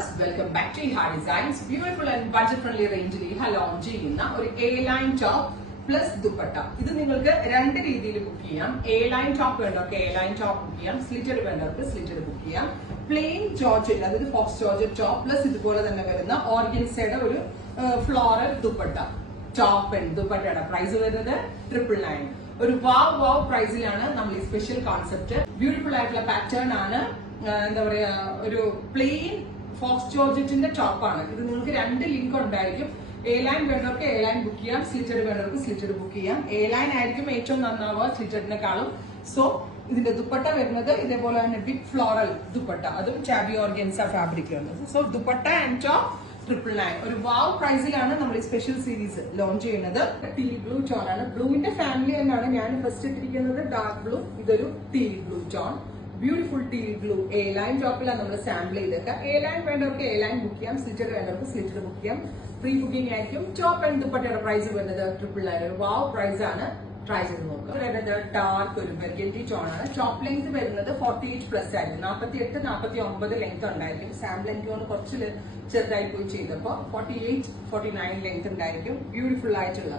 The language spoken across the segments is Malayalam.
viewers, welcome back to Ihar Designs. Beautiful and budget friendly range launch ചെയ്യുന്ന ഒരു A-line top plus dupatta. ഇത് നിങ്ങൾക്ക് രണ്ട് രീതിയിൽ ബുക്ക് ചെയ്യാം. A-line top വേണ്ടവർക്ക് A-line top ബുക്ക് ചെയ്യാം, സ്ലിറ്റഡ് വേണ്ടവർക്ക് സ്ലിറ്റഡ് ബുക്ക് ചെയ്യാം. പ്ലെയിൻ ജോർജറ്റ് അതായത് ഫോക്സ് ജോർജറ്റ് ടോപ്പ് പ്ലസ് ഇതുപോലെ തന്നെ വരുന്ന ഓർഗൻസയുടെ ഒരു ഫ്ലോറൽ ദുപ്പട്ട ടോപ്പ് ആൻഡ് ദുപ്പട്ടയുടെ പ്രൈസ് വരുന്നത് 999. ഒരു വാവ് പ്രൈസിലാണ് നമ്മൾ ഈ സ്പെഷ്യൽ കോൺസെപ്റ്റ്. ബ്യൂട്ടിഫുൾ ആയിട്ടുള്ള പാറ്റേൺ ആണ്. എന്താ പറയാ, ഒരു പ്ലെയിൻ ഫോക്സ് ജോർജറ്റിന്റെ ടോപ്പാണ് ഇത്. നിങ്ങൾക്ക് രണ്ട് ലിങ്ക് ഉണ്ടായിരിക്കും. A-line വേണ്ടവർക്ക് A-line ബുക്ക് ചെയ്യാം, സ്ലിറ്റഡ് വേണ്ടവർക്ക് സ്ലിറ്റഡ് ബുക്ക് ചെയ്യാം. A-line ആയിരിക്കും ഏറ്റവും നന്നാവുക സ്ലിറ്റഡിനെക്കാളും. സോ ഇതിന്റെ ദുപ്പട്ട വരുന്നത് ഇതേപോലെ തന്നെ ബിഗ് ഫ്ലോറൽ ദുപ്പട്ട, അതും ടാബി ഓർഗൻസ ഫാബ്രിക് വരുന്നത്. So dupatta and top 999. ഒരു വാവ് പ്രൈസിലാണ് നമ്മൾ ഈ സ്പെഷ്യൽ സീരീസ് ലോഞ്ച് ചെയ്യുന്നത്. ടീൽ ബ്ലൂ ടോൺ ആണ്. ബ്ലൂവിന്റെ ഫാമിലി തന്നെയാണ് ഞാൻ ഫസ്റ്റ് ഇട്ടിരിക്കുന്നത്. ഡാർക്ക് ബ്ലൂ, ഇതൊരു teal blue tone. Beautiful teal blue A-line ടോപ്പിലാണ് നമ്മൾ സാമ്പിൾ ചെയ്തേക്കുക. A-line വേണ്ടവർക്ക് A-line ബുക്ക് ചെയ്യാം, സ്ലിറ്റഡ് വേണ്ടവർക്ക് സ്ലിറ്റഡ് ബുക്ക് ചെയ്യാം. പ്രീ ബുക്കിംഗ് ആയിരിക്കും. ടോപ്പ് ആൻഡ് ദുപ്പട്ടയുടെ പ്രൈസ് വരുന്നത് 999. ഒരു വാവ് പ്രൈസ് ആണ്. ട്രൈ ചെയ്ത് നോക്കുക. വരുന്നത് ഡാർക്ക് ഒരു ബർഗൻഡി ടോൺ ആണ്. ടോപ്പ് ലെങ്ത് വരുന്നത് 48+ ആയിരിക്കും. 48-49 ലെങ്ത് ഉണ്ടായിരിക്കും. സാമ്പിൾ എനിക്ക് കൊണ്ട് കുറച്ച് ചെറുതായി പോയി ചെയ്തപ്പോൾ 48-49 ലെങ്ത് ഉണ്ടായിരിക്കും. ബ്യൂട്ടിഫുൾ ആയിട്ടുള്ള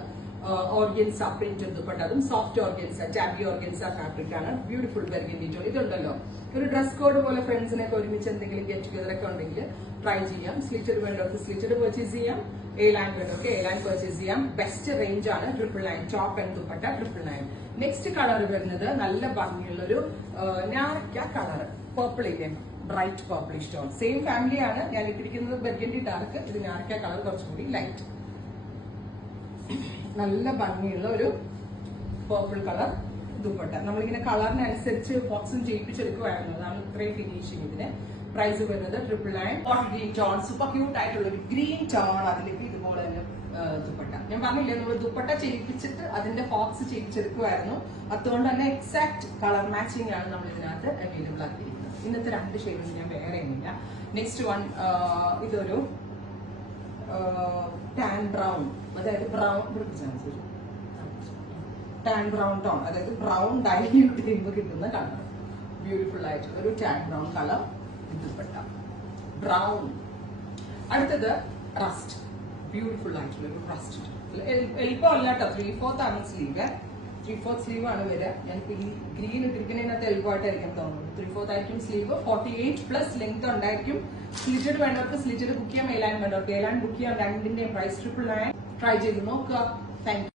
ഓർഗൻസ പ്രിന്റ് ദുപ്പട്ട, അതും soft organza tabby organza fabric ആണ്. Beautiful burgundy tone. ഇതുണ്ടല്ലോ ഒരു ഡ്രസ് കോഡ് പോലെ ഫ്രണ്ട്സിനൊക്കെ ഒരുമിച്ച് എന്തെങ്കിലും ഗെറ്റ് ടുഗദർ ഒക്കെ ഉണ്ടെങ്കിൽ ട്രൈ ചെയ്യാം. സ്ലിറ്റഡ് വേണ്ടവർക്ക് സ്ലിറ്റഡ് പർച്ചേസ് ചെയ്യാം, A-line വേണ്ടവർക്ക് A-line പർച്ചേസ് ചെയ്യാം. ബെസ്റ്റ് റേഞ്ച് ആണ് 999. Top and dupatta 999. Next colour വരുന്നത് നല്ല ഭംഗിയുള്ള ഒരു നാരക്ക കളർ, പർപ്പിൾ ഇല്ലേ, ബ്രൈറ്റ് പർപ്പിൾ ടോൺ. സെയിം ഫാമിലിയാണ് ഞാൻ ഇട്ടിരിക്കുന്നത്. ബർഗൻഡി ഡാർക്ക്, ഇത് നാരക്ക കളർ കുറച്ചുകൂടി ലൈറ്റ്. നല്ല ഭംഗിയുള്ള ഒരു പർപ്പിൾ കളർ ദുപ്പട്ട. നമ്മളിങ്ങനെ കളറിനനുസരിച്ച് ബോക്സും ചെയ്യിപ്പിച്ചെടുക്കുമായിരുന്നു. അതാണ് ഇത്രയും ഫിനിഷിങ്. ഇതിന് പ്രൈസ് വരുന്നത് 999. ഗ്രീൻ ടോൺ, സൂപ്പർ ക്യൂട്ട് ആയിട്ടുള്ള ഒരു ഗ്രീൻ ടോൺ. അതിലേക്ക് ഇതുപോലെ തന്നെ ദുപ്പട്ട. ഞാൻ പറഞ്ഞില്ലേ, നമ്മൾ ദുപ്പട്ട ചെയ്യിപ്പിച്ചിട്ട് അതിന്റെ ഫോക്സ് ചെയ്യിപ്പിച്ചെടുക്കുമായിരുന്നു. അതുകൊണ്ട് തന്നെ എക്സാക്ട് കളർ മാച്ചിങ് ആണ് നമ്മൾ ഇതിനകത്ത് അവൈലബിൾ ആക്കിയിരിക്കുന്നത്. ഇന്നത്തെ രണ്ട് ഷെയ്ഡും ഞാൻ വേറെ ഇല്ല. നെക്സ്റ്റ് വൺ ഇതൊരു ടാൻ ബ്രൗൺ, അതായത് ടാൻ ബ്രൗൺ ടോൺ, അതായത് ബ്രൗൺ ഡൈല്യൂട്ട് ചെയ്യുമ്പോൾ കിട്ടുന്ന കളർ. ബ്യൂട്ടിഫുൾ ആയിട്ടുള്ള ഒരു tan brown colour dupatta brown. അടുത്തത് റസ്റ്റ്, ബ്യൂട്ടിഫുൾ ആയിട്ടുള്ള ഒരു റസ്റ്റ്. എളുപ്പം അല്ല കേട്ടോ. 3/4 ആണ് സ്ലീവ്. 3/4 സ്ലീവ് ആണ് വരിക. ഞാനിപ്പോ ഈ ഗ്രീൻ ഇട്ടിരിക്കുന്നതിനകത്ത് എളുപ്പമായിട്ടായിരിക്കും തോന്നുന്നത്. 3/4 ആയിരിക്കും സ്ലീവ്. 48+ ലെങ്ത് ഉണ്ടായിരിക്കും. സ്ലിറ്റഡ് വേണ്ടവർക്ക് സ്ലിറ്റഡ് ബുക്ക് ചെയ്യാം, A-line വേണ്ടവർക്ക് A-line ബുക്ക് ചെയ്യാം. രണ്ടിന്റെയും പ്രൈസ് 999. ട്രൈ ചെയ്ത് നോക്കുക. Thank you.